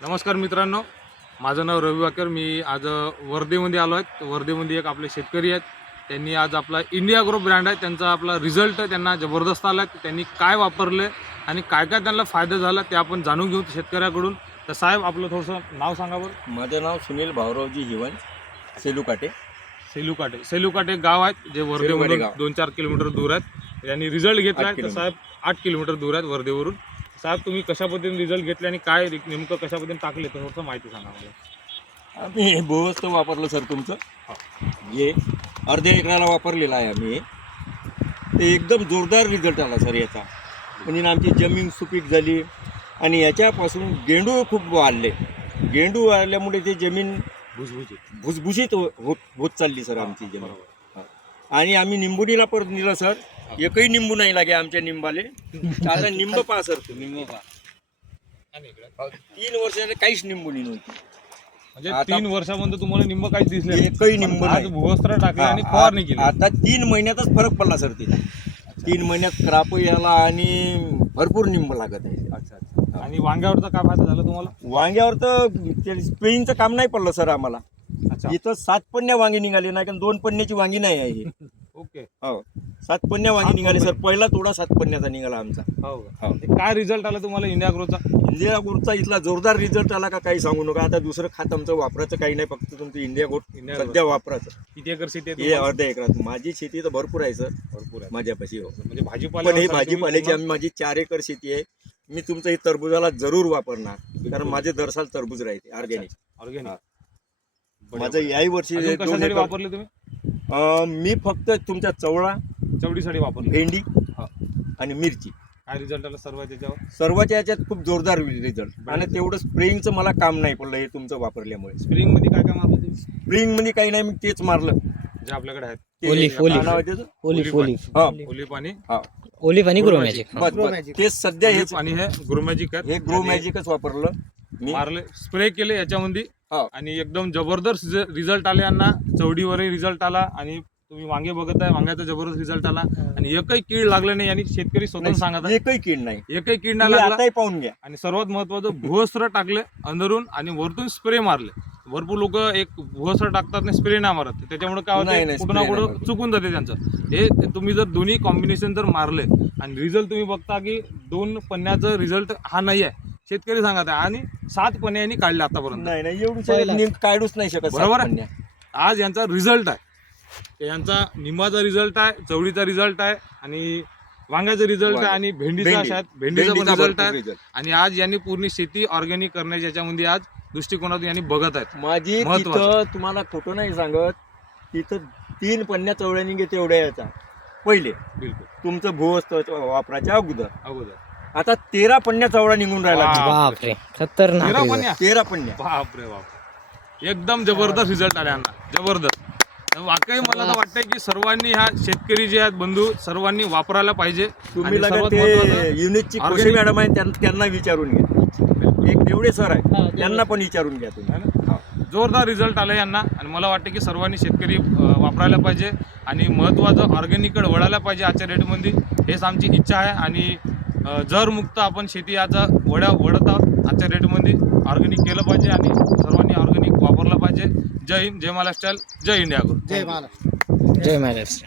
नमस्कार मित्रांनो, माझं नाव रवी वाकर. मी आज वर्धेमध्ये आलो आहे. वर्धेमध्ये एक आपले शेतकरी आहेत. त्यांनी आज आपला इंडिया ग्रो ब्रँड आहे, त्यांचा आपला रिझल्ट त्यांना जबरदस्त आला. त्यांनी काय वापरले आणि काय काय त्यांना फायदा झाला ते आपण जाणून घेऊ शेतकऱ्याकडून. तर साहेब, आपलं थोडंसं नाव सांगा बरं. माझं नाव सुनील भाऊरावजी हिवन, सेलूकाटे. सेलूकाटे गाव आहेत जे वर्धेवरून गाव. 2-4 किलोमीटर दूर आहेत. त्यांनी रिझल्ट घेतला आहे. तर किलोमीटर. साहेब 8 किलोमीटर दूर आहेत वर्धेवरून. साहेब, तुम्ही कशा पद्धतीने रिझल्ट घेतले आणि काय नेमकं कशा पद्धतीने टाकले तर थोडंसं माहिती सांगा मला. आम्ही हे बोस्त वापरलं सर तुमचं. हे अर्ध्या एकराला वापरलेलं आहे आम्ही. ते एकदम जोरदार रिझल्ट आला सर याचा. म्हणजे आमची जमीन सुपीक झाली आणि याच्यापासून गेंडू खूप वाढले. गेंडू वाढल्यामुळे ते जमीन भुसभुशीत होत चालली सर आमची जमीन. आणि आम्ही निंबुनीला परत नेलं सर. एकही निंबू नाही लागे आमच्या निंबाले. आता निंब पहा सर, तुम्ही निंब पहा. 3 वर्षाला काहीच निंबुनी नव्हती. म्हणजे 3 वर्षामध्ये तुम्हाला निंब काहीच दिसले नाही. एकही निंब आज नाही. भुवस्त्र टाकले आणि फवारणी केली. आता 3 महिन्यातच फरक पडला सर तिला. 3 महिन्यात क्राप याला आणि भरपूर निंब लागत आहे. अच्छा. आणि वांग्यावरचा काय फायदा झाला तुम्हाला? वांग्यावर तर स्प्रेइंगचं काम नाही पडलं सर आम्हाला. अच्छा. इथं 7 पन्न्या वांगी निघाली नाही, कारण 2 पन्न्याची वांगी नाही आहे ही. ओके. हो, 7 पन्न्या वांगी निघाली सर. पहिला तोडा 7 पन्न्याचा निघाला आमचा. हो. हो. ते काय रिझल्ट आला तुम्हाला इंडिया ग्रोचा? इंडिया गोटचा इथला जोरदार रिझल्ट आला का काही सांगू नका. आता दुसरं खात आमचं वापरायचं काही नाही, फक्त तुमचं इंडिया गोट सध्या वापरायचं. किती एकर शेती आहे हे तुम्हाला? अर्ध्या एकरात. माझी शेती तर भरपूर आहे सर, भरपूर आहे. माझ्यापाशी. हो, म्हणजे भाजीपाला पण हे भाजीपाल्याची माझी 4 एकर शेती आहे. मी तुमचं हे टरबुजाला जरूर वापरणार, कारण माझे दरसाल टरबूज राहते ऑर्गॅनिक. ऑर्गॅनिक. माझं याही वर्षी अजून 2 कशासाठी एकर. वापरले तुम्ही? मी फक्त तुमच्या चवळा, चवडीसाठी वापरले. भेंडी हा. आणि मिरची काय रिझल्ट आला सर्व त्याच्यावर? सर्वाच्या याच्यात खूप जोरदार रिझल्ट. आणि तेवढं स्प्रेइंगचं मला काम नाही पडलं हे तुमचं वापरल्यामुळे. स्प्रिंग मध्ये काय काय मारलं तुम्ही? स्प्रिंग मध्ये काही नाही, मी तेच मारलं जे आपल्याकडे आहेत. ते ओलिफ. काय नाव आहे त्याचं? हा. ओलिफ आणि ओलिफ आणि ग्रो मॅजिक. बस तेच सध्या हेच. आणि हे ग्रो मॅजिक आहे. हे ग्रो मॅजिकच वापरलं मी. मारले, स्प्रे केले याच्यामध्ये हा. आणि एकदम जबरदस्त रिझल्ट आले यांना. चवडीवरही रिझल्ट आला आणि तुम्ही वांगे बघत आहे, वांग्याचा जबरदस्त रिझल्ट आला आणि एकही कीड लागले नाही. आणि शेतकरी स्वतः सांगत आहे एकही कीड नाही. एकही कीड नाही तुम्ही लागला. आताही पाहून घ्या. आणि सर्वात महत्वाचं भुवस्त्र टाकले अंदरून आणि वरतून स्प्रे मारले. भरपूर लोक एक भुवस्त्र टाकतात आणि स्प्रे नाही मारत. त्याच्यामुळे काय नाही, होतं, कुठं spray ना नाही कुठं मारत. चुकून जाते त्यांचं. हे तुम्ही जर दोन्ही कॉम्बिनेशन जर मारले आणि रिझल्ट तुम्ही बघता की 2 पन्न्याचं रिझल्ट हा नाही आहे. शेतकरी सांगत आहे आणि 7 पन्न्यांनी काढले आतापर्यंत. नाही एवढं काढूच नाही शकत. बरोबर आहे. 7 पन्न्या. आज यांचा रिझल्ट आहे, यांचा निंबाचा रिझल्ट आहे, चवळीचा रिझल्ट आहे आणि वांग्याचा रिझल्ट आहे आणि भेंडीचा भेंडीचा पण रिझल्ट आहे. result. आणि आज यांनी पूर्ण शेती ऑर्गॅनिक करण्याच्या याच्यामध्ये आज दृष्टिकोनातून यांनी बघत आहेत. माझी महत्वाचं. तिथं तुम्हाला खोटं नाही सांगत, तिथं 3 पन्न्या चवळ्यानी घेते एवढ्या याचा पहिले बिलकुल तुमचं भूवस्त वापरायच्या अगोदर. आता 13 पन्न्या चवळा निघून राहिला. वा. बापरे, खतरनाक 13 result. पन्न्या. 13 पन्न्या. बापरे बाप, एकदम जबरदस्त रिझल्ट आले यांना, जबरदस्त. वाकई मला तर वाटतंय की सर्वांनी ह्या शेतकरी जे आहेत बंधू, सर्वांनी वापरायला पाहिजे. तुम्ही आणि लगा सर्वात ते महत्त्वाचं, युनिटची organic. कोशी मॅडम आहे, त्यांना विचारून घ्या. एक देवडे सर आहे, त्यांना पण विचारून घ्या तुम्ही. है ना? जोरदार रिझल्ट आला यांना. आणि मला वाटतं की सर्वांनी शेतकरी वापरायला पाहिजे आणि महत्त्वाचं ऑर्गॅनिककडे वळायला पाहिजे आजच्या रेटमध्ये. हेच आमची इच्छा आहे. आणि जरमुक्त आपण शेती याचा वळत आहोत आजच्या रेटमध्ये. ऑर्गॅनिक केलं पाहिजे आणि सर्वांनी ऑर्गॅनिक वापरलं पाहिजे. जय हिंद, जय महाराष्ट्र, जय इंडिया. जय महाराष्ट्र.